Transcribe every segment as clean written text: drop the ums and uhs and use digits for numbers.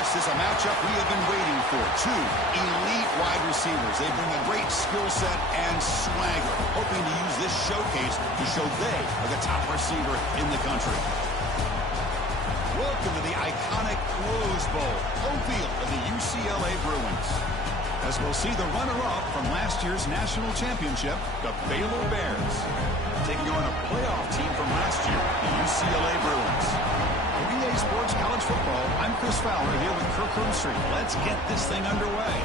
This is a matchup we have been waiting for. Two elite wide receivers. They bring a great skill set and swagger, hoping to use this showcase to show they are the top receiver in the country. Welcome to the iconic Rose Bowl, home field of the UCLA Bruins. As we'll see the runner-up from last year's national championship, the Baylor Bears, taking on a playoff team from last year, the UCLA Bruins. For EA Sports College Football, I'm Chris Fowler here with Kirk Herbstreit. Let's get this thing underway.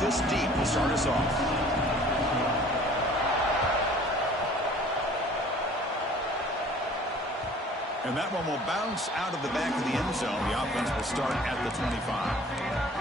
This deep to start us off. And that one will bounce out of the back of the end zone. The offense will start at the 25.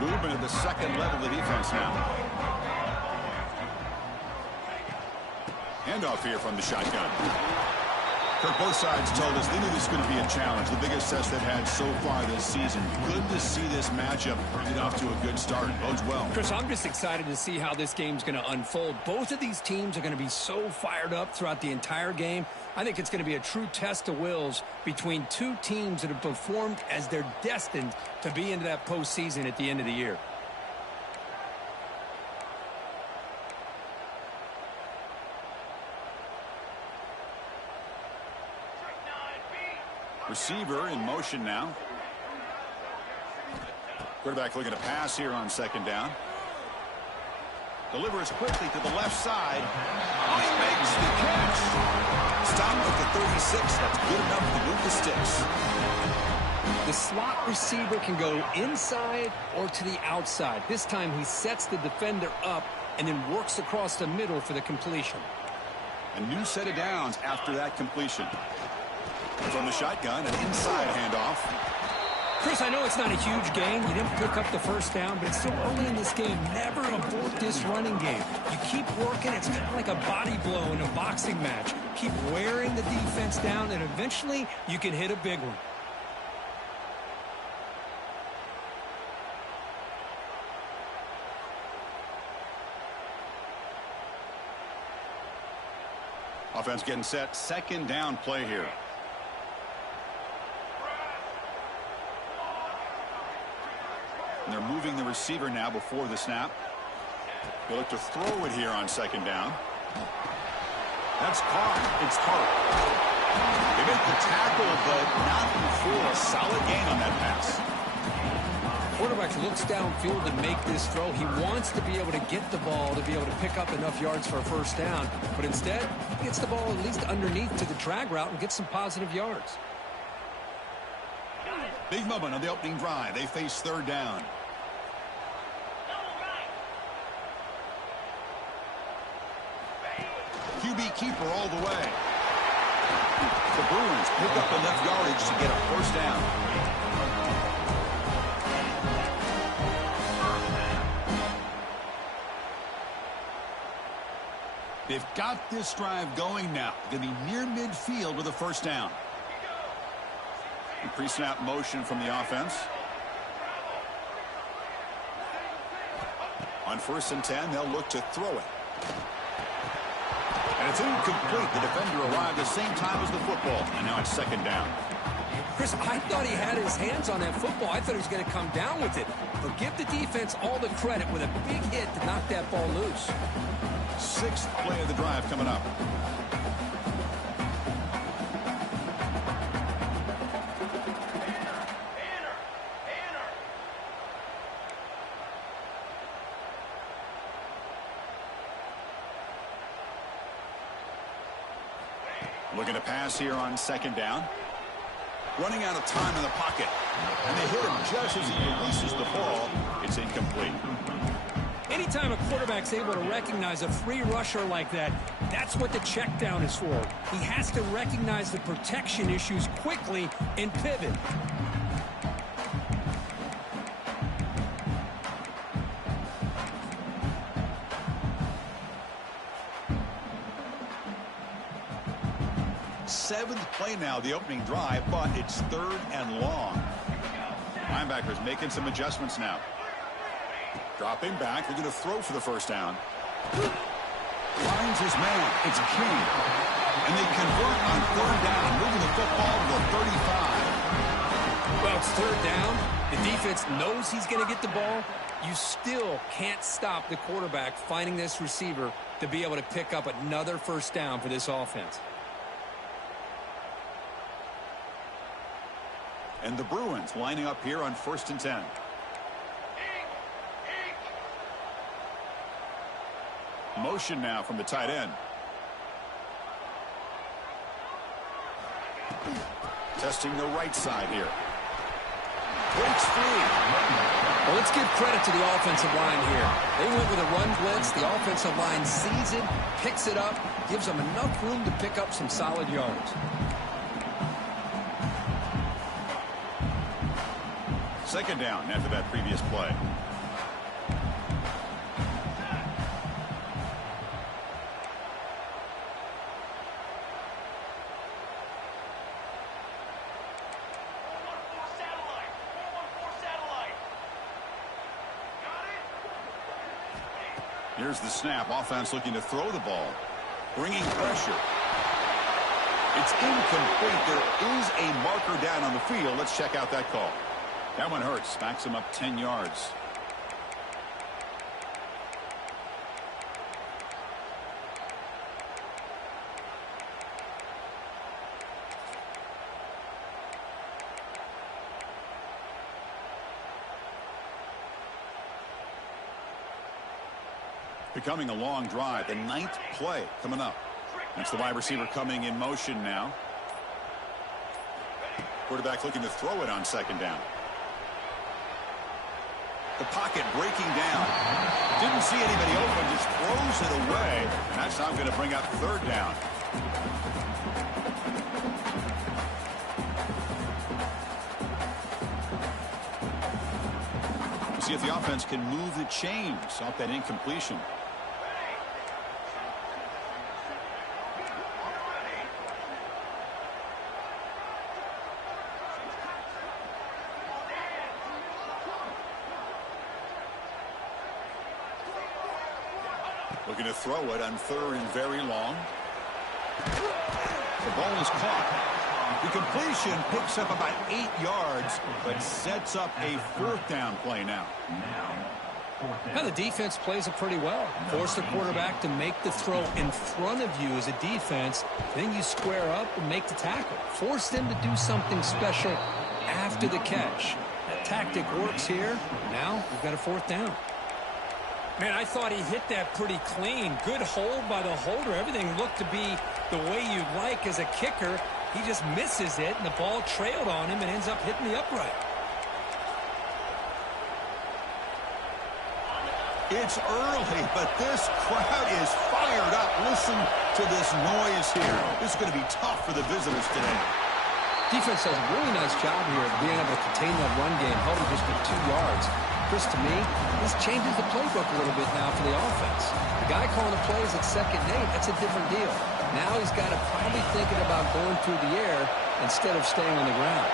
Movement at the second level of the defense now. Handoff here from the shotgun. Kirk, both sides told us they knew this was going to be a challenge, the biggest test they've had so far this season. Good to see this matchup get off to a good start. Bodes well. Chris, I'm just excited to see how this game's going to unfold. Both of these teams are going to be so fired up throughout the entire game. I think it's going to be a true test of wills between two teams that have performed as they're destined to be into that postseason at the end of the year. Receiver in motion now. Quarterback looking to pass here on second down. Delivers quickly to the left side. Oh, he makes the catch. Stop at the 36. That's good enough to move the sticks. The slot receiver can go inside or to the outside. This time he sets the defender up and then works across the middle for the completion. A new set of downs after that completion. From the shotgun, an inside handoff. Chris, I know it's not a huge gain. You didn't pick up the first down, but it's still early in this game. Never abort this running game. You keep working. It's kind of like a body blow in a boxing match. Keep wearing the defense down, and eventually you can hit a big one. Offense getting set. Second down play here. And they're moving the receiver now before the snap. They look to throw it here on second down. That's caught. It's caught. They make the tackle, but not before a solid gain on that pass. Quarterback looks downfield to make this throw. He wants to be able to get the ball to be able to pick up enough yards for a first down. But instead, he gets the ball at least underneath to the drag route and gets some positive yards. Big moment on the opening drive. They face third down. QB keeper all the way. The Bruins pick up enough yardage to get a first down. They've got this drive going now. Going to be near midfield with a first down. Pre-snap motion from the offense. On 1st and 10, they'll look to throw it. And it's incomplete. The defender arrived the same time as the football. And now it's second down. Chris, I thought he had his hands on that football. I thought he was going to come down with it. But give the defense all the credit with a big hit to knock that ball loose. 6th play of the drive coming up. Looking to pass here on second down. Running out of time in the pocket. And they hit him just as he releases the ball. It's incomplete. Anytime a quarterback's able to recognize a free rusher like that, that's what the check down is for. He has to recognize the protection issues quickly and pivot. Seventh play now, the opening drive, but it's third and long. Linebackers making some adjustments now. Dropping back, they're going to throw for the first down. Finds his man, it's King. And they convert on third down, moving the football to the 35. Well, it's third down. The defense knows he's going to get the ball. You still can't stop the quarterback finding this receiver to be able to pick up another first down for this offense. And the Bruins lining up here on 1st and 10. Motion now from the tight end. Testing the right side here. Breaks free. Well, let's give credit to the offensive line here. They went with a run blitz. The offensive line sees it, picks it up, gives them enough room to pick up some solid yards. Second down after that previous play. Here's the snap. Offense looking to throw the ball. Bringing pressure. It's incomplete. There is a marker down on the field. Let's check out that call. That one hurts. Backs him up 10 yards. Becoming a long drive. The 9th play coming up. That's the wide receiver coming in motion now. Quarterback looking to throw it on second down. The pocket breaking down. Didn't see anybody open, just throws it away. And that's now going to bring up third down. See if the offense can move the chains off that incompletion. Looking to throw it on third and very long. The ball is caught. The completion picks up about 8 yards, but sets up a fourth down play now. Now the defense plays it pretty well. Force the quarterback to make the throw in front of you as a defense. Then you square up and make the tackle. Force them to do something special after the catch. That tactic works here. Now we've got a fourth down. Man, I thought he hit that pretty clean. Good hold by the holder. Everything looked to be the way you'd like as a kicker. He just misses it, and the ball trailed on him and ends up hitting the upright. It's early, but this crowd is fired up. Listen to this noise here. This is going to be tough for the visitors today. Defense does a really nice job here of being able to contain that run game, held it just for 2 yards. Chris, to me, this changes the playbook a little bit now for the offense. The guy calling the plays at 2nd and 8, that's a different deal. Now he's got to probably thinking about going through the air instead of staying on the ground.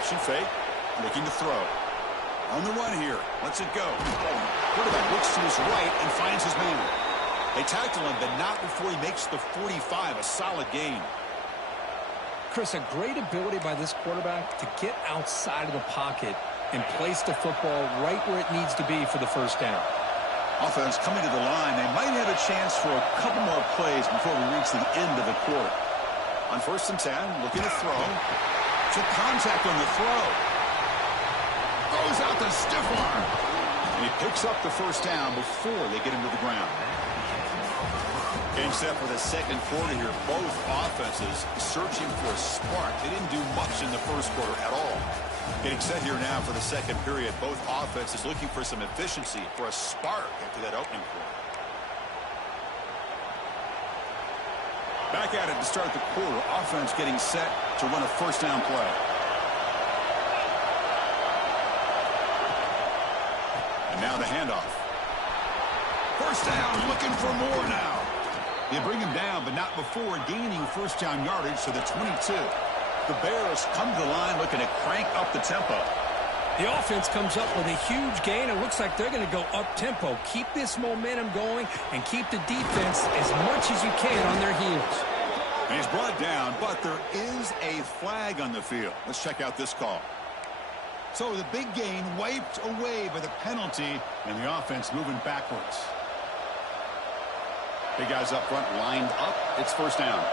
Action fake, looking to throw. On the run here, lets it go. Quarterback looks to his right and finds his man. They tackle him, but not before he makes the 45, a solid gain. Chris, a great ability by this quarterback to get outside of the pocket and place the football right where it needs to be for the first down. Offense coming to the line. They might have a chance for a couple more plays before we reach the end of the quarter. On 1st and 10, looking to throw. Took contact on the throw. Throws out the stiff arm. And he picks up the first down before they get him to the ground. Game set for the second quarter here. Both offenses searching for a spark. They didn't do much in the first quarter at all. Getting set here now for the second period. Both offenses looking for some efficiency, for a spark after that opening quarter. Back at it to start the quarter. Offense getting set to run a first down play. And now the handoff. First down, looking for more now. They bring him down, but not before gaining first down yardage to the 22. The Bears come to the line looking to crank up the tempo. The offense comes up with a huge gain. It looks like they're going to go up-tempo. Keep this momentum going and keep the defense as much as you can on their heels. And he's brought down, but there is a flag on the field. Let's check out this call. So the big gain wiped away by the penalty, and the offense moving backwards. Big guys up front lined up. It's first down.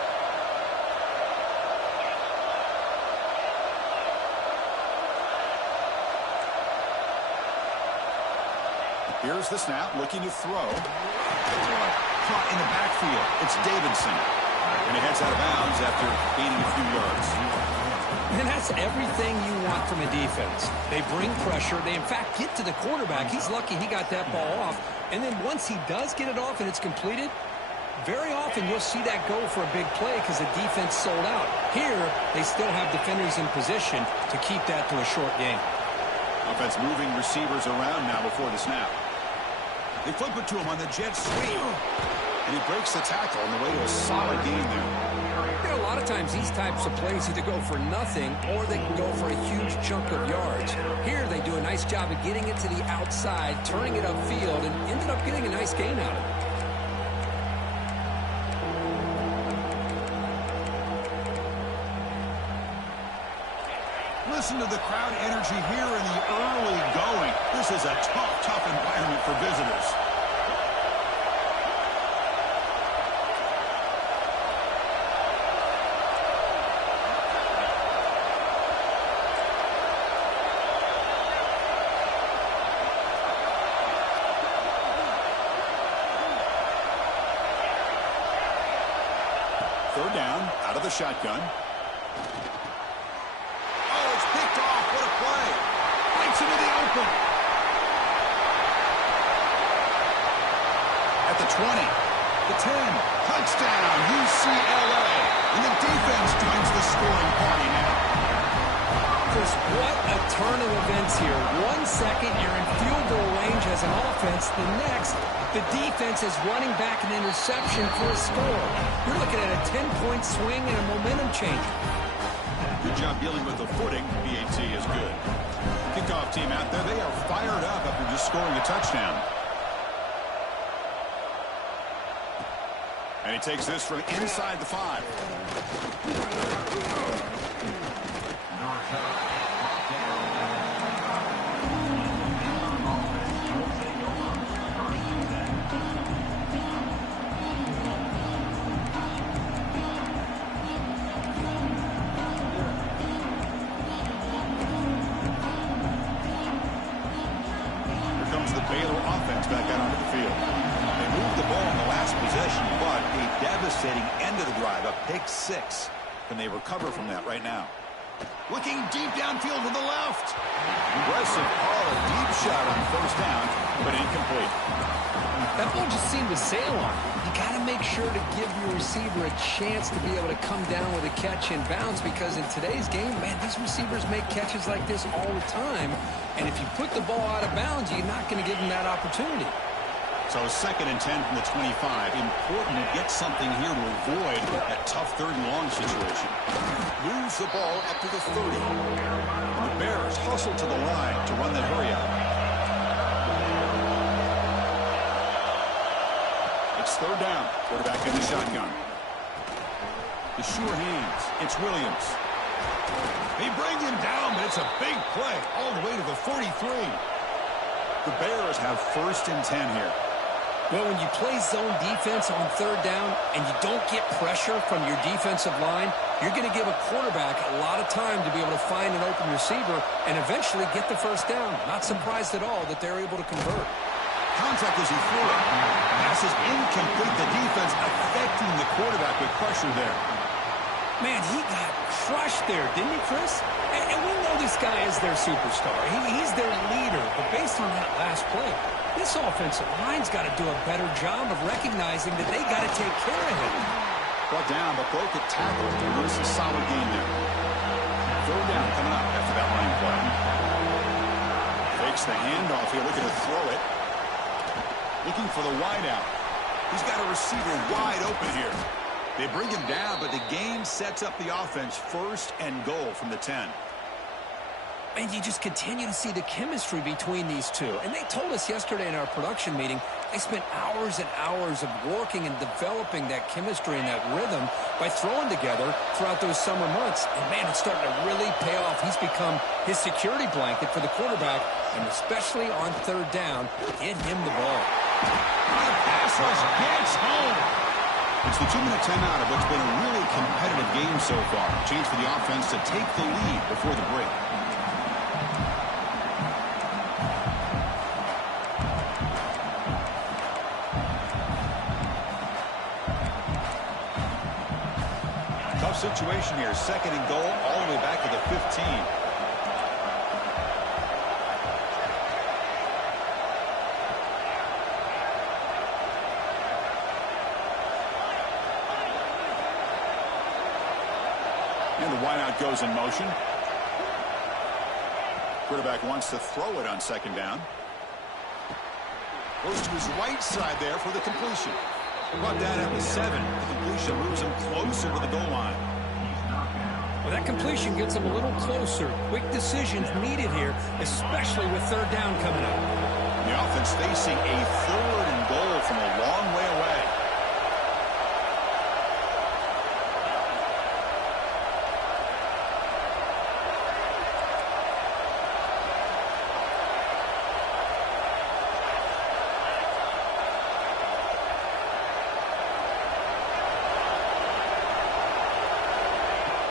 Here's the snap, looking to throw. Caught in the backfield. It's Davidson. And he heads out of bounds after gaining a few yards. And that's everything you want from a defense. They bring pressure. They, in fact, get to the quarterback. He's lucky he got that ball off. And then once he does get it off and it's completed, very often you'll see that go for a big play because the defense sold out. Here, they still have defenders in position to keep that to a short game. Offense moving receivers around now before the snap. They flip it to him on the jet sweep. And he breaks the tackle on the way to a solid gain there. You know, a lot of times these types of plays either go for nothing or they can go for a huge chunk of yards. Here they do a nice job of getting it to the outside, turning it upfield, and ended up getting a nice gain out of it. Listen to the crowd energy here in the early going. This is a tough environment for visitors. Third down, out of the shotgun. Into the open. At the 20, the 10, touchdown, UCLA. And the defense joins the scoring party now. Chris, what a turn of events here. 1 second, you're in field goal range as an offense. The next, the defense is running back an interception for a score. We're looking at a 10-point swing and a momentum change. Good job dealing with the footing. BAT is good. Kickoff team out there. They are fired up after just scoring a touchdown. And he takes this from inside the 5. Back out onto the field. They moved the ball in the last possession, but a devastating end of the drive, a pick 6. Can they recover from that right now? Looking deep downfield to the left. Aggressive call, a deep shot on first down, but incomplete. That ball just seemed to sail on. You got to make sure to give your receiver a chance to be able to come down with a catch and bounce, because in today's game, man, these receivers make catches like this all the time. And if you put the ball out of bounds, you're not going to give them that opportunity. So 2nd and 10 from the 25. Important to get something here to avoid that tough 3rd and long situation. Moves the ball up to the 30. And the Bears hustle to the line to run the hurry out. It's 3rd down. Quarterback in the shotgun. The sure hands. It's Williams. They bring him down, but it's a big play all the way to the 43. The Bears have 1st and 10 here. Well, when you play zone defense on 3rd down and you don't get pressure from your defensive line, you're going to give a quarterback a lot of time to be able to find an open receiver and eventually get the 1st down. Not surprised at all that they're able to convert. Contact as he threw it. Pass is incomplete. The defense affecting the quarterback with pressure there. Man, he got crushed there, didn't he, Chris? And we know this guy is their superstar. He's their leader. But based on that last play, this offensive line's got to do a better job of recognizing that they got to take care of him. Brought down, but broke a tackle. This is a solid game there. 3rd down coming up after that running play. Fakes the handoff here, looking to throw it. Looking for the wideout. He's got a receiver wide open here. They bring him down, but the game sets up the offense 1st and goal from the 10. And you just continue to see the chemistry between these two. And they told us yesterday in our production meeting, they spent hours and hours of working and developing that chemistry and that rhythm by throwing together throughout those summer months. And, man, it's starting to really pay off. He's become his security blanket for the quarterback, and especially on 3rd down, get him the ball. Pass rush gets home. It's the 2-minute timeout of what's been a really competitive game so far. Chance for the offense to take the lead before the break. Tough situation here. 2nd and goal all the way back to the 15. And the wideout goes in motion. Quarterback wants to throw it on 2nd down. Goes to his right side there for the completion. Brought down at the 7. The completion moves him closer to the goal line. Well, that completion gets him a little closer. Quick decisions needed here, especially with 3rd down coming up. The offense facing a 3rd and goal from a long way away.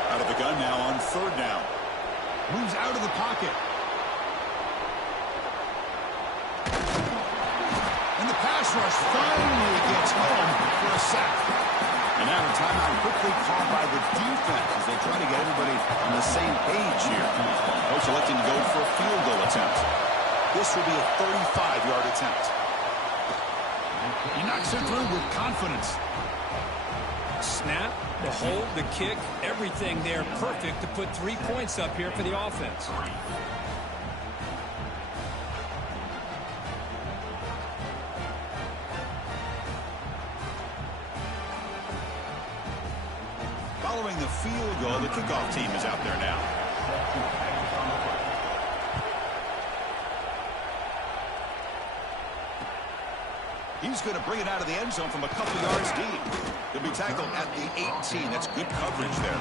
Out of the gun now on 3rd down. Moves out of the pocket. And the pass rush finally gets home for a sack. And now a timeout quickly called by the defense as they try to get everybody on the same page here. Coach electing to go for a field goal attempt. This will be a 35-yard attempt. He knocks it through with confidence. Snap, the hold, the kick, everything there perfect to put 3 points up here for the offense. Following the field goal, the kickoff team is out there now. He's going to bring it out of the end zone from a couple yards deep. He'll be tackled at the 18. That's good coverage there.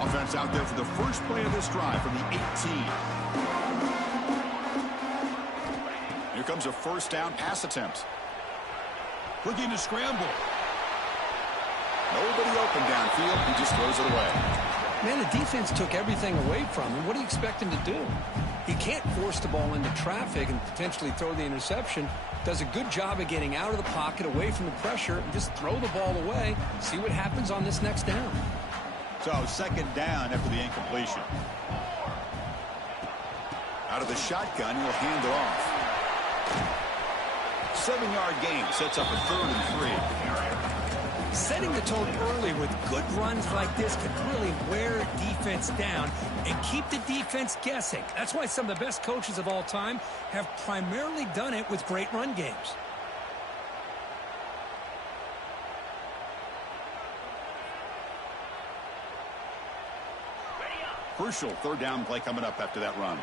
Offense out there for the first play of this drive from the 18. Here comes a 1st down pass attempt. Looking to scramble. Nobody open downfield. He just throws it away. Man, the defense took everything away from him. What do you expect him to do? He can't force the ball into traffic and potentially throw the interception. Does a good job of getting out of the pocket, away from the pressure, and just throw the ball away. See what happens on this next down. So 2nd down after the incompletion. Out of the shotgun, he'll hand it off. 7-yard gain sets up a 3rd and 3. Setting the tone early with good runs like this can really wear a defense down and keep the defense guessing. That's why some of the best coaches of all time have primarily done it with great run games. crucial third down play coming up after that run.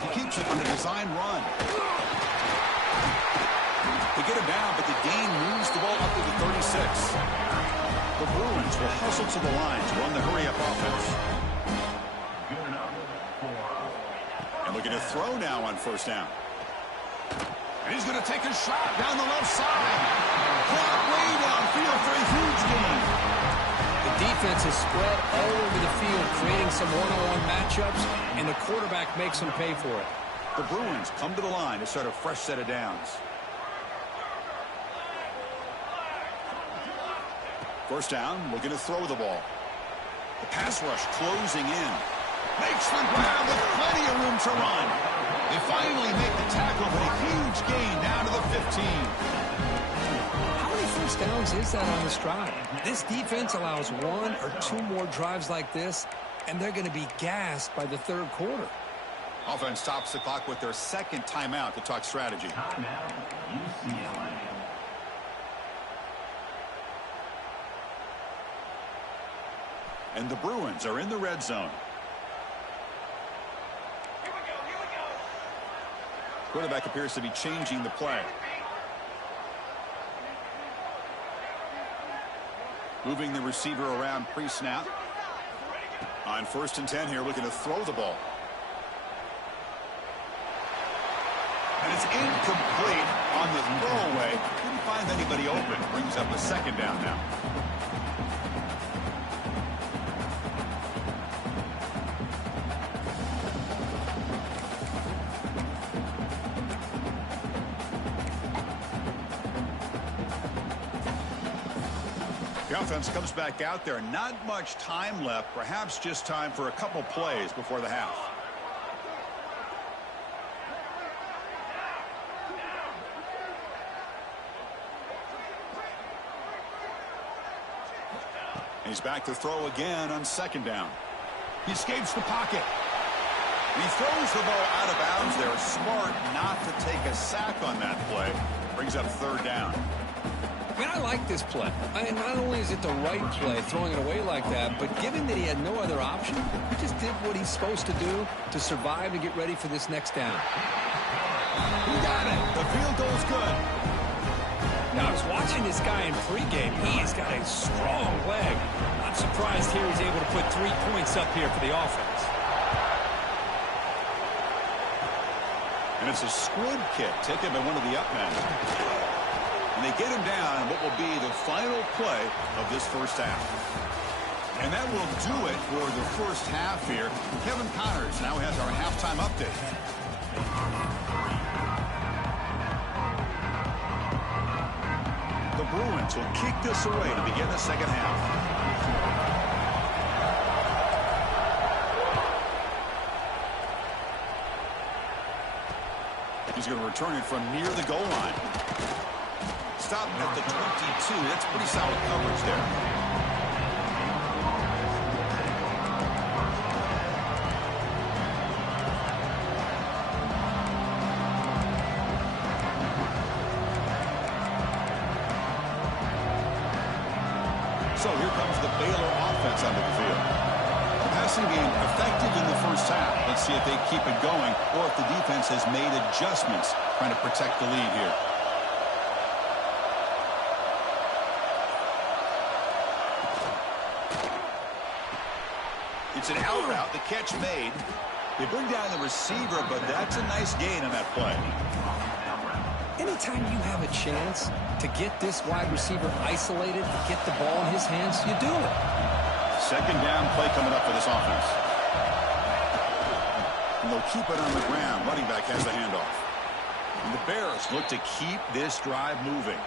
He keeps it on the design run. They get him down, but the gain moves the ball up to the 36. The Bruins will hustle to the line to run the hurry-up offense. And looking to throw now on first down. And he's going to take a shot down the left side. Caught way downfield for a huge gain. The defense is spread all over the field, creating some one-on-one matchups, and the quarterback makes them pay for it. The Bruins come to the line to start a fresh set of downs. First down, looking to throw the ball. The pass rush closing in. Makes the grab with plenty of room to run. They finally make the tackle, but a huge gain down to the 15. How many first downs is that on this drive? This defense allows one or two more drives like this, and they're going to be gassed by the third quarter. Offense stops the clock with their second timeout to talk strategy. Timeout, UCLA. And the Bruins are in the red zone. Quarterback appears to be changing the play. Moving the receiver around pre-snap. On 1st and 10 here, looking to throw the ball. And it's incomplete on the throwaway. Couldn't find anybody open. Brings up a second down now. The offense comes back out there. Not much time left. Perhaps just time for a couple plays before the half. He's back to throw again on second down. He escapes the pocket. He throws the ball out of bounds there. Smart not to take a sack on that play. Brings up third down. I mean, I like this play. Not only is it the right play, throwing it away like that, but given that he had no other option, he just did what he's supposed to do to survive and get ready for this next down. He got it. The field goal's good. Now, I was watching this guy in pregame. He's got a strong leg. I'm surprised here he's able to put 3 points up here for the offense. And it's a squib kick taken by one of the up men. And they get him down what will be the final play of this first half. And that will do it for the first half here. Kevin Connors now has our halftime update. The Bruins will kick this away to begin the second half. He's going to return it from near the goal line. Stop at the 22. That's pretty solid coverage there. So here comes the Baylor offense onto the field. The passing game effective in the first half. Let's see if they keep it going or if the defense has made adjustments trying to protect the lead here. It's an out route, the catch made. They bring down the receiver, but that's a nice gain on that play. Anytime you have a chance to get this wide receiver isolated, to get the ball in his hands, you do it. Second down play coming up for this offense. And they'll keep it on the ground. Running back has the handoff. And the Bears look to keep this drive moving.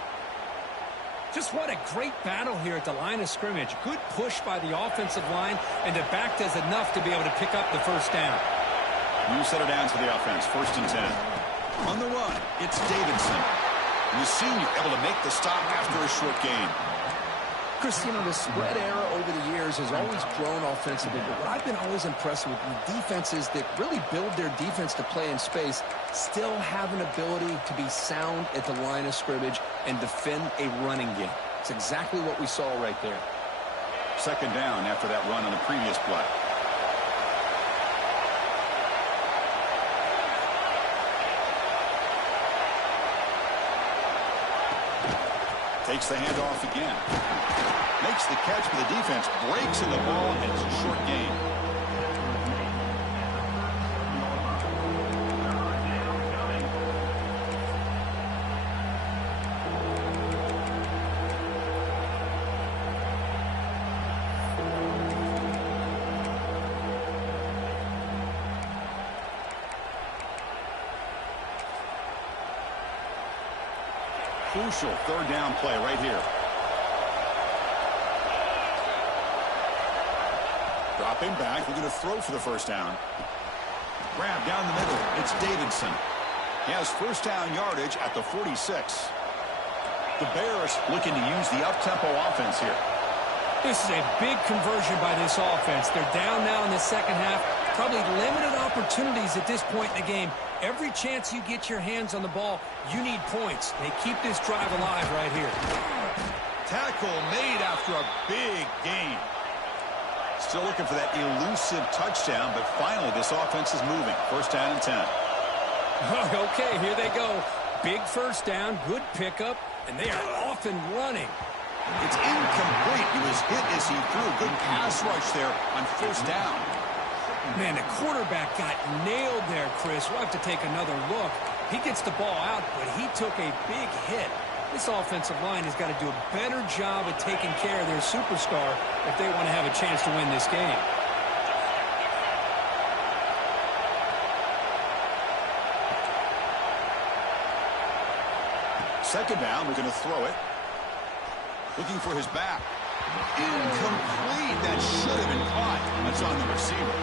Just what a great battle here at the line of scrimmage. Good push by the offensive line, and the back does enough to be able to pick up the first down. New set of downs for the offense. 1st and 10. On the run, it's Davidson. The senior able to make the stop after a short gain. Chris, you know, the spread era over the years has always grown offensively, but what I've been always impressed with the defenses that really build their defense to play in space still have an ability to be sound at the line of scrimmage and defend a running game. It's exactly what we saw right there. Second down after that run on the previous play. Takes the handoff again. Makes the catch, but the defense breaks in the ball, and it's a short gain. Crucial third down play right here. Dropping back, we're going to throw for the first down. Grab down the middle, it's Davidson. He has first down yardage at the 46. The Bears looking to use the up-tempo offense here. This is a big conversion by this offense. They're down now in the second half. Probably limited opportunities at this point in the game. Every chance you get your hands on the ball, you need points. They keep this drive alive right here. Tackle made after a big gain. Still looking for that elusive touchdown, but finally this offense is moving. First down and 10. Okay, here they go. Big first down, good pickup, and they are off and running. It's incomplete. He was hit as he threw. Good pass rush there on first down. Man, the quarterback got nailed there, Chris. We'll have to take another look. He gets the ball out, but he took a big hit. This offensive line has got to do a better job of taking care of their superstar if they want to have a chance to win this game. Second down, we're going to throw it. Looking for his back. Incomplete. That should have been caught. That's on the receiver.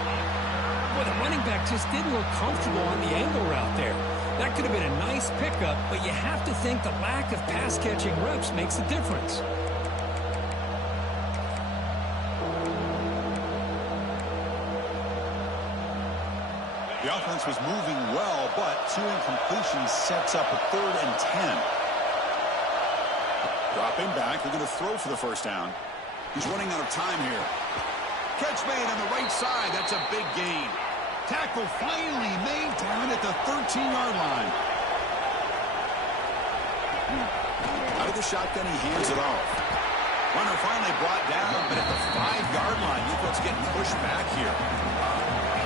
Well, the running back just didn't look comfortable on the angle route there. That could have been a nice pickup, but you have to think the lack of pass-catching reps makes a difference. The offense was moving well, but two incompletions sets up a 3rd and 10. Dropping back, they're going to throw for the first down. He's running out of time here. Catch made on the right side. That's a big gain. Tackle finally made down at the 13-yard line. Out of the shotgun, he hands it off. Runner finally brought down, but at the 5-yard line, look what's getting pushed back here.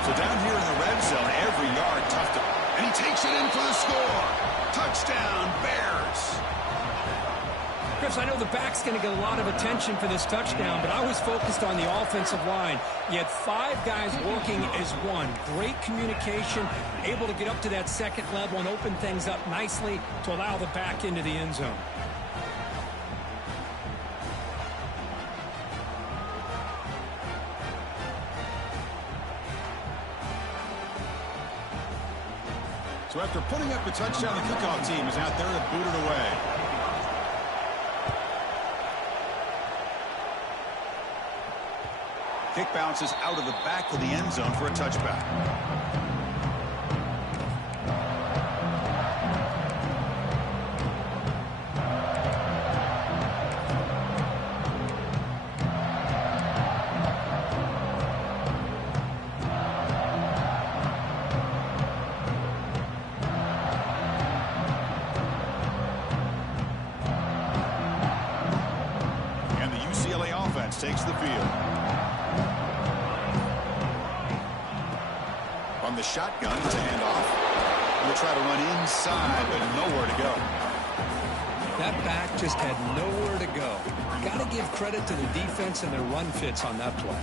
So down here in the red zone, every yard tough to... And he takes it in for the score. Touchdown, Bears. Chris, I know the back's going to get a lot of attention for this touchdown, but I was focused on the offensive line. You had 5 guys working as one. Great communication, able to get up to that second level and open things up nicely to allow the back into the end zone. So after putting up the touchdown, the kickoff team is out there to boot it away. Kick bounces out of the back of the end zone for a touchback. And the UCLA offense takes the field. On the shotgun, it's a handoff. We'll try to run inside, but nowhere to go. That back just had nowhere to go. Got to give credit to the defense and their run fits on that play.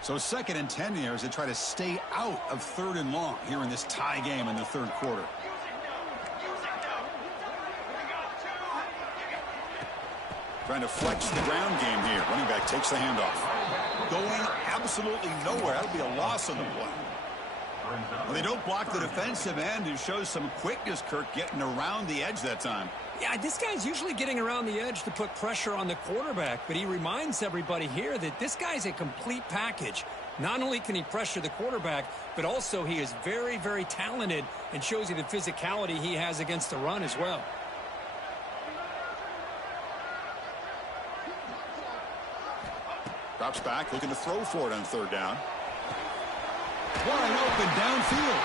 So 2nd and 10 here as they try to stay out of 3rd and long here in this tie game in the 3rd quarter. Trying to flex the ground game here. Running back takes the handoff. Going absolutely nowhere. That'll be a loss on the play. Well, they don't block the defensive end, who shows some quickness, Kirk, getting around the edge that time. Yeah, this guy's usually getting around the edge to put pressure on the quarterback, but he reminds everybody here that this guy's a complete package. Not only can he pressure the quarterback, but also he is very, very talented and shows you the physicality he has against the run as well. Drops back, looking to throw for it on third down. Wide open downfield.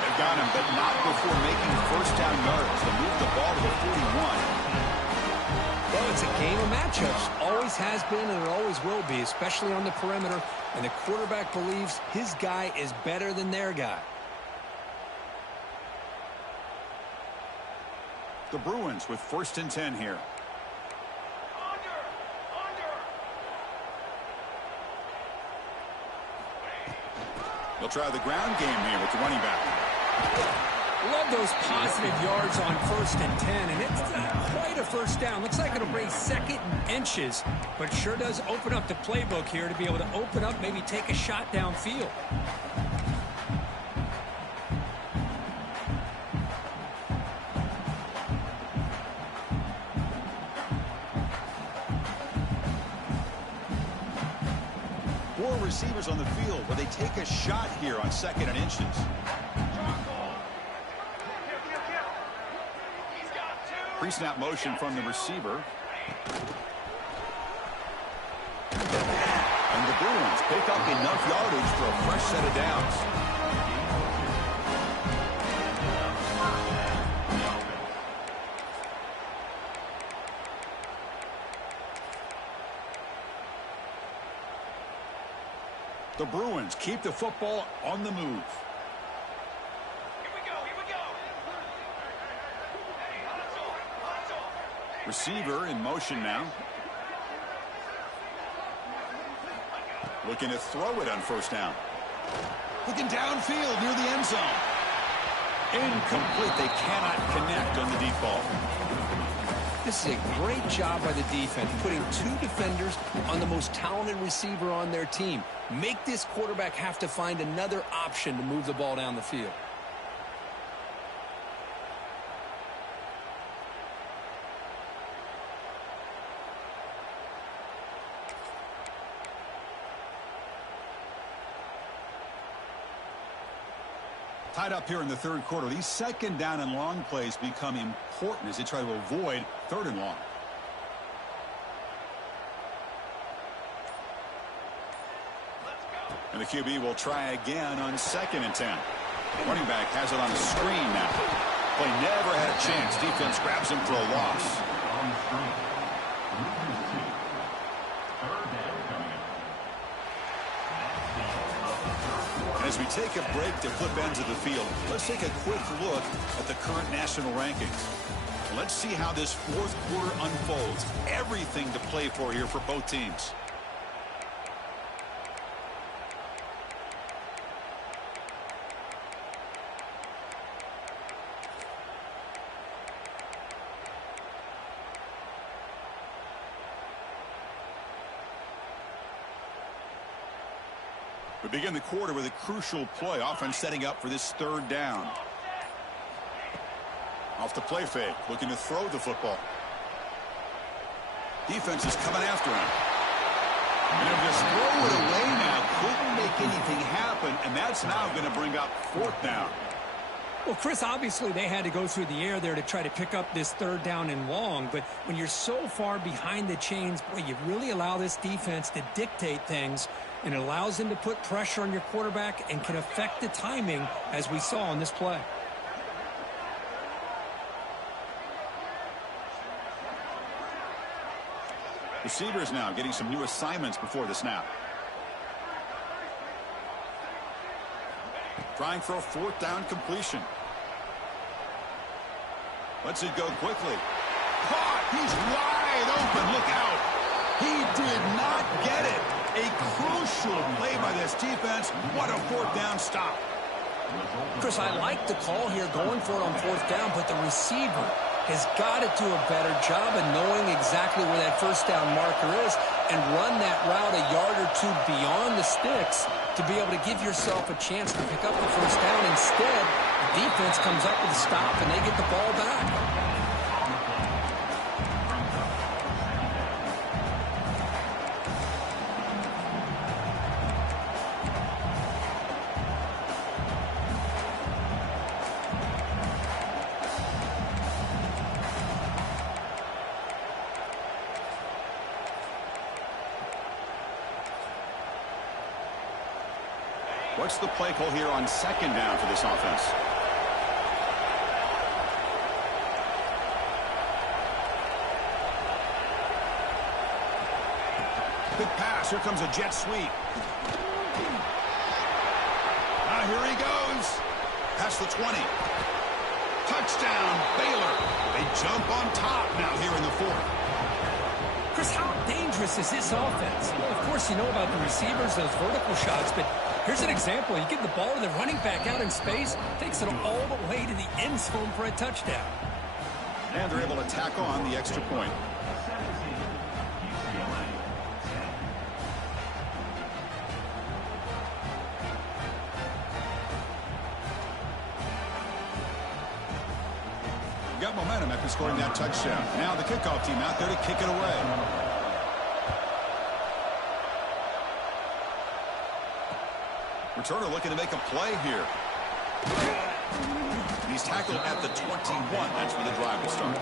They've got him, but not before making first down yards to move the ball to the 41. Well, it's a game of matchups. Always has been and it always will be, especially on the perimeter. And the quarterback believes his guy is better than their guy. The Bruins with 1st and 10 here. They'll try the ground game here with the running back. Love those positive yards on 1st and 10, and it's not quite a first down. Looks like it'll bring 2nd and inches, but it sure does open up the playbook here to be able to open up, maybe take a shot downfield. Four receivers on the field where they take a shot here on 2nd and inches. Pre-snap motion from the receiver. And the Bruins pick up enough yardage for a fresh set of downs. The Bruins keep the football on the move. Receiver in motion now. Looking to throw it on first down. Looking downfield near the end zone. Incomplete. They cannot connect on the deep ball. This is a great job by the defense, putting 2 defenders on the most talented receiver on their team. Make this quarterback have to find another option to move the ball down the field. Tied up here in the 3rd quarter. These 2nd down and long plays become important as they try to avoid 3rd and long. And the QB will try again on 2nd and 10. Running back has it on a screen now. Play never had a chance. Defense grabs him for a loss. As we take a break to flip ends of the field, let's take a quick look at the current national rankings. Let's see how this 4th quarter unfolds. Everything to play for here for both teams. We begin the quarter with a crucial play, offense setting up for this 3rd down. Off the play fake, looking to throw the football. Defense is coming after him. And he'll just throw it away now. Couldn't make anything happen, and that's now going to bring up 4th down. Well, Chris, obviously they had to go through the air there to try to pick up this 3rd down and long, but when you're so far behind the chains, boy, you really allow this defense to dictate things, and it allows them to put pressure on your quarterback and can affect the timing, as we saw on this play. Receivers now getting some new assignments before the snap. Trying for a 4th down completion. Lets it go quickly. Caught! He's wide open. Look out! He did not get it. A crucial play by this defense. What a 4th down stop. Chris, I like the call here going for it on 4th down, but the receiver has got to do a better job of knowing exactly where that 1st down marker is and run that route a yard or 2 beyond the sticks to be able to give yourself a chance to pick up the 1st down. Instead, the defense comes up with a stop and they get the ball back. What's the play call here on second down for this offense? Good pass. Here comes a jet sweep. Here he goes. Past the 20. Touchdown, Baylor. They jump on top now here in the fourth. Chris, how dangerous is this offense? Well, of course, you know about the receivers, those vertical shots, but here's an example. You get the ball to the running back out in space, takes it all the way to the end zone for a touchdown. And they're able to tack on the extra point. Got momentum after scoring that touchdown. Now the kickoff team out there to kick it away. Returner looking to make a play here. He's tackled at the 21. That's where the drive will start.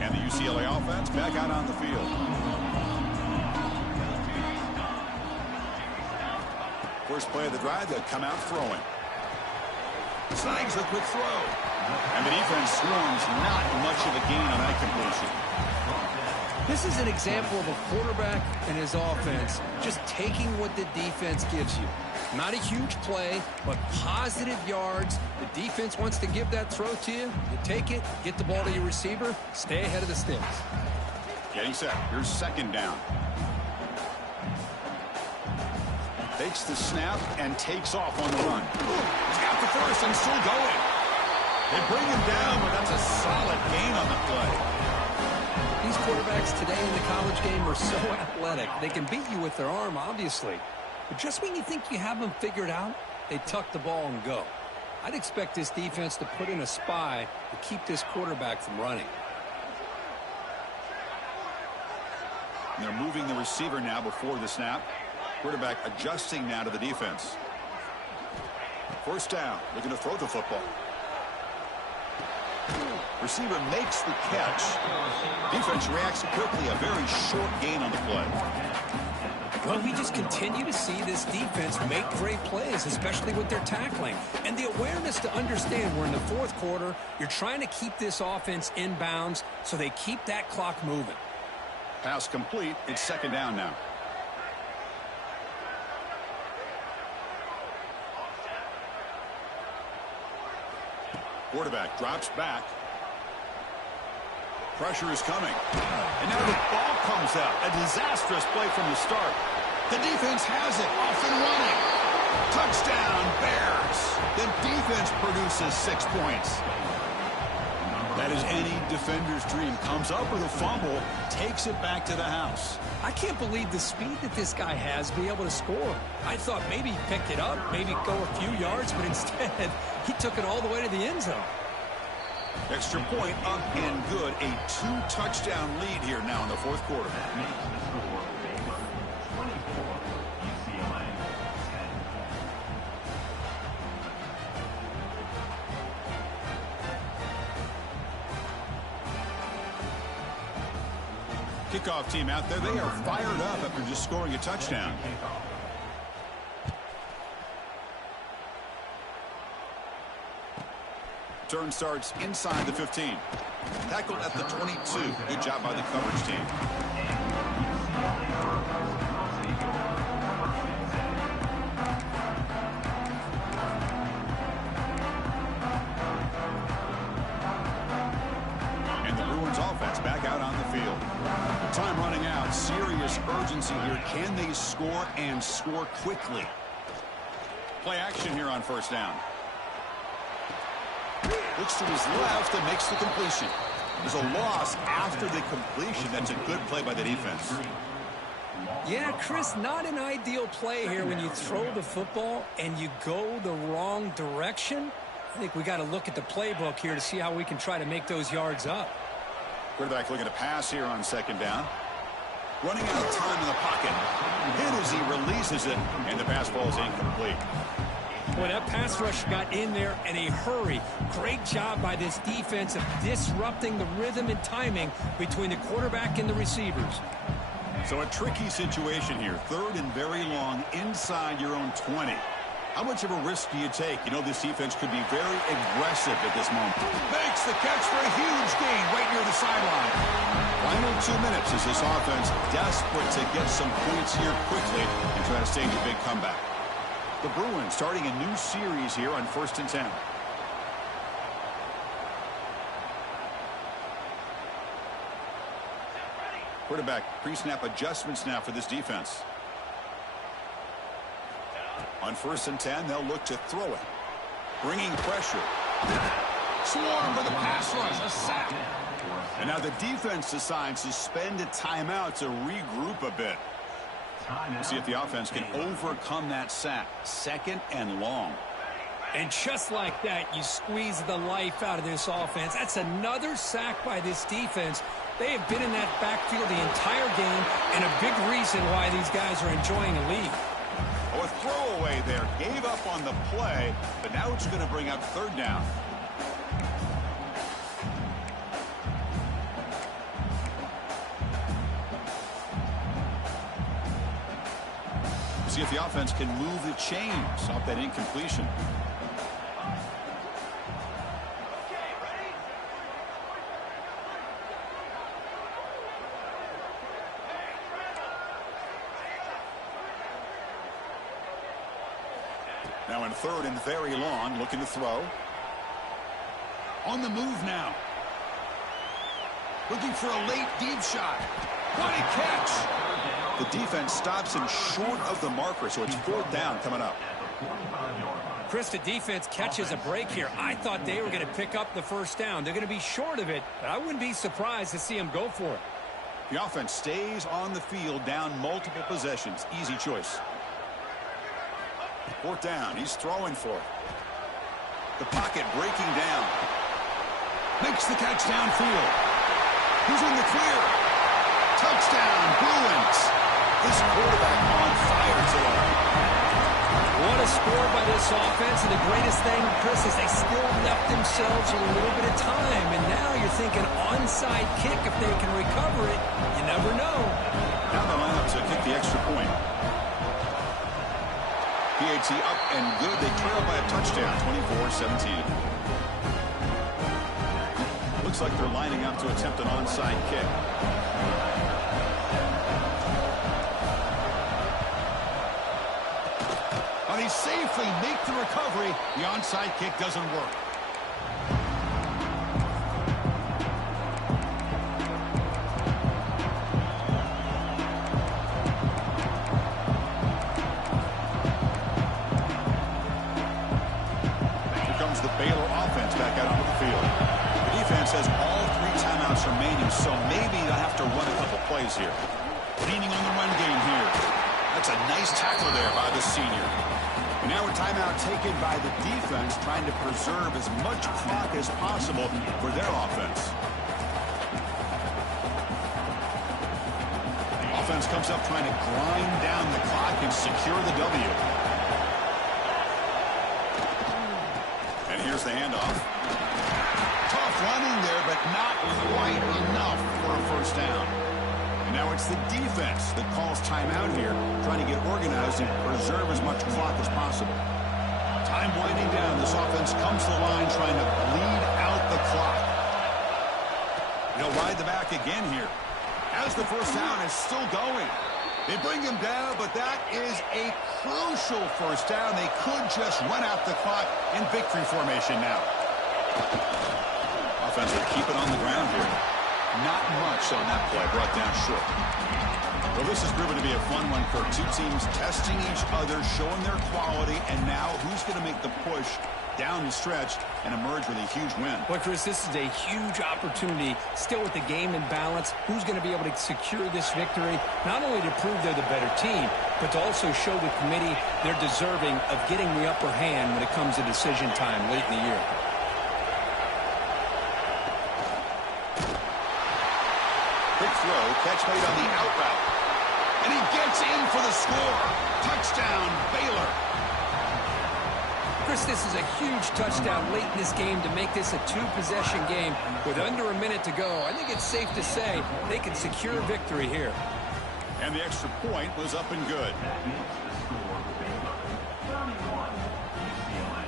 And the UCLA offense back out on the field. First play of the drive, they'll come out throwing. Snags a quick throw. And the defense swarms, not much of a gain on that completion. This is an example of a quarterback and his offense just taking what the defense gives you. Not a huge play, but positive yards. The defense wants to give that throw to you. You take it, get the ball to your receiver, stay ahead of the sticks. Getting set. Here's second down. Takes the snap and takes off on the run. He's got the first and still going. They bring him down, but that's a solid gain on the play. These quarterbacks today in the college game are so athletic. They can beat you with their arm, obviously. But just when you think you have them figured out, they tuck the ball and go. I'd expect this defense to put in a spy to keep this quarterback from running. And they're moving the receiver now before the snap. Quarterback adjusting now to the defense. First down, looking to throw the football. Receiver makes the catch. Defense reacts quickly. A very short gain on the play. Well, we just continue to see this defense make great plays, especially with their tackling. And the awareness to understand we're in the fourth quarter, you're trying to keep this offense in bounds so they keep that clock moving. Pass complete. It's second down now. Quarterback drops back. Pressure is coming. And now the ball comes out. A disastrous play from the start. The defense has it. Off and running. Touchdown, Bears. The defense produces 6 points. That is any defender's dream. Comes up with a fumble, takes it back to the house. I can't believe the speed that this guy has to be able to score. I thought maybe he picked it up, maybe go a few yards, but instead he took it all the way to the end zone. Extra point up and good. A 2-touchdown lead here now in the fourth quarter. Kickoff team out there. They are fired up after just scoring a touchdown. Turn starts inside the 15. Tackled at the 22. Good job by the coverage team. And the Bruins offense back out on the field. Time running out. Serious urgency here. Can they score and score quickly? Play action here on first down. Looks to his left and makes the completion. There's a loss after the completion. That's a good play by the defense. Yeah, Chris, not an ideal play here when you throw the football and you go the wrong direction. I think we got to look at the playbook here to see how we can try to make those yards up. Quarterback looking to pass here on second down. Running out of time in the pocket. Hit as he releases it, and the pass falls incomplete. Boy, that pass rush got in there in a hurry. Great job by this defense of disrupting the rhythm and timing between the quarterback and the receivers. So a tricky situation here. 3rd and very long inside your own 20. How much of a risk do you take? You know, this defense could be very aggressive at this moment. Makes the catch for a huge gain right near the sideline. Final 2 minutes as this offense desperate to get some points here quickly and try to stage a big comeback. The Bruins starting a new series here on 1st and 10. Quarterback pre-snap adjustments now for this defense. On 1st and 10, they'll look to throw it. Bringing pressure. Swarm for the pass rush. A sack. And now the defense decides to spend a timeout to regroup a bit. We'll see if the offense can overcome that sack. 2nd and long. And just like that, you squeeze the life out of this offense. That's another sack by this defense. They have been in that backfield the entire game, and a big reason why these guys are enjoying the lead. Oh, a throwaway there. Gave up on the play, but now it's going to bring up 3rd down. See if the offense can move the chains off that incompletion. Now in 3rd and very long, looking to throw. On the move now. Looking for a late deep shot. What a catch! The defense stops him short of the marker, so it's 4th down coming up. Chris, the defense catches a break here. I thought they were going to pick up the 1st down. They're going to be short of it, but I wouldn't be surprised to see them go for it. The offense stays on the field, down multiple possessions. Easy choice. 4th down. He's throwing for it. The pocket breaking down. Makes the catch downfield. Who's in the clear? Touchdown, Bruins. This quarterback on fire today. What a score by this offense. And the greatest thing, Chris, is they still left themselves with a little bit of time. And now you're thinking onside kick if they can recover it. You never know. Now they'll line up to kick the extra point. PAT up and good. They trail by a touchdown, 24-17. Looks like they're lining up to attempt an onside kick. But they safely make the recovery. The onside kick doesn't work. Has all 3 timeouts remaining, so maybe they'll have to run a couple plays here. Leaning on the run game here. That's a nice tackle there by the senior. And now a timeout taken by the defense, trying to preserve as much clock as possible for their offense. Offense comes up trying to grind down the clock and secure the W. And here's the handoff. Running there, but not quite enough for a 1st down. And now it's the defense that calls timeout here, trying to get organized and preserve as much clock as possible. Time winding down. This offense comes to the line trying to bleed out the clock. They'll ride the back again here. As the 1st down is still going. They bring him down, but that is a crucial 1st down. They could just run out the clock in victory formation now. Offense will keep it on the ground here. Not much on that play, brought down short. Well, this has proven to be a fun one for 2 teams testing each other, showing their quality, and now who's going to make the push down the stretch and emerge with a huge win. Well, Chris, this is a huge opportunity, still with the game in balance. Who's going to be able to secure this victory, not only to prove they're the better team, but to also show the committee they're deserving of getting the upper hand when it comes to decision time late in the year. Quick throw, catch made on the out route. And he gets in for the score. Touchdown, Baylor. Chris, this is a huge touchdown late in this game to make this a two-possession game with under a minute to go. I think it's safe to say they can secure victory here. And the extra point was up and good. That makes the score Baylor 31, UCLA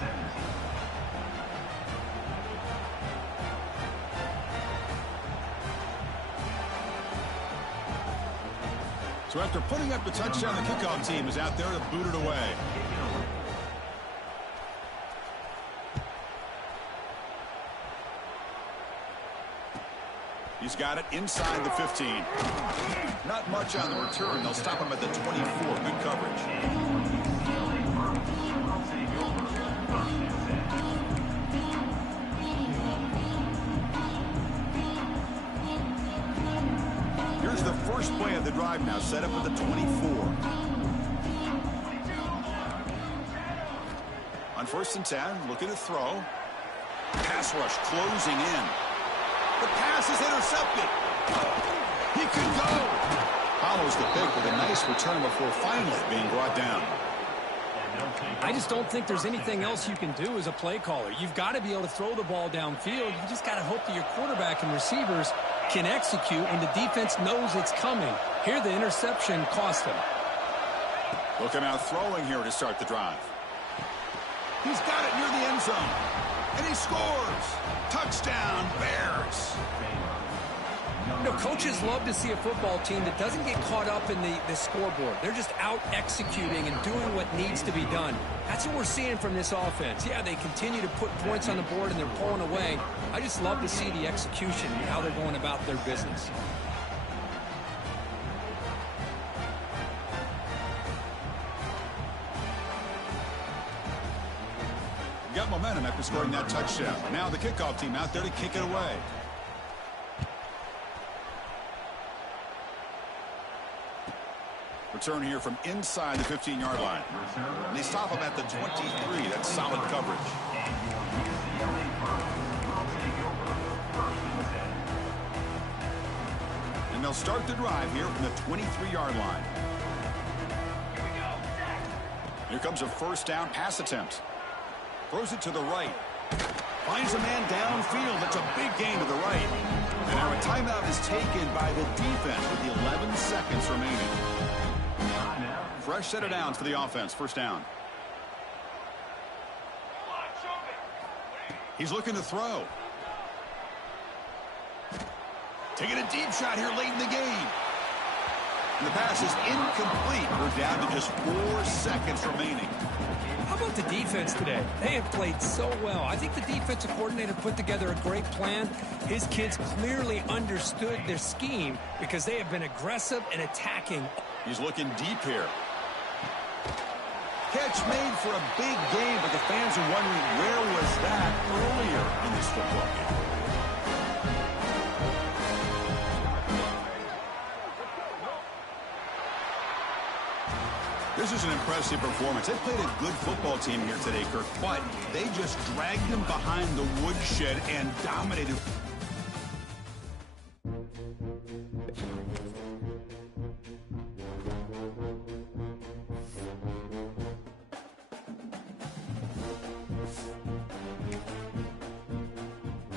17. So after putting up the touchdown, the kickoff team is out there to boot it away. He's got it inside the 15. Not much on the return. They'll stop him at the 24. Good coverage. Here's the first play of the drive now, set up at the 24. On 1st and 10, looking to throw. Pass rush closing in. The pass is intercepted. He could go. Follows the pick with a nice return before finally being brought down. I just don't think there's anything else you can do as a play caller. You've got to be able to throw the ball downfield. You just got to hope that your quarterback and receivers can execute and the defense knows it's coming. Here the interception cost him. Looking out throwing here to start the drive. He's got it near the end zone. And he scores. Touchdown, Bears. You know, coaches love to see a football team that doesn't get caught up in the scoreboard. They're just out executing and doing what needs to be done. That's what we're seeing from this offense. Yeah, they continue to put points on the board and they're pulling away. I just love to see the execution and how they're going about their business. Got momentum after scoring that touchdown. Now the kickoff team out there to kick it away. Return here from inside the 15-yard line. And they stop him at the 23. That's solid coverage. And they'll start the drive here from the 23-yard line. Here comes a first down pass attempt. Throws it to the right. Finds a man downfield. That's a big gain to the right. And now a timeout is taken by the defense with the 11 seconds remaining. Fresh set of downs for the offense. First down. He's looking to throw. Taking a deep shot here late in the game. And the pass is incomplete. We're down to just 4 seconds remaining. How about the defense today? They have played so well. I think the defensive coordinator put together a great plan. His kids clearly understood their scheme because they have been aggressive and attacking. He's looking deep here. Catch made for a big game, but the fans are wondering where was that earlier in this football game. This is an impressive performance. They played a good football team here today, Kirk, but they just dragged them behind the woodshed and dominated.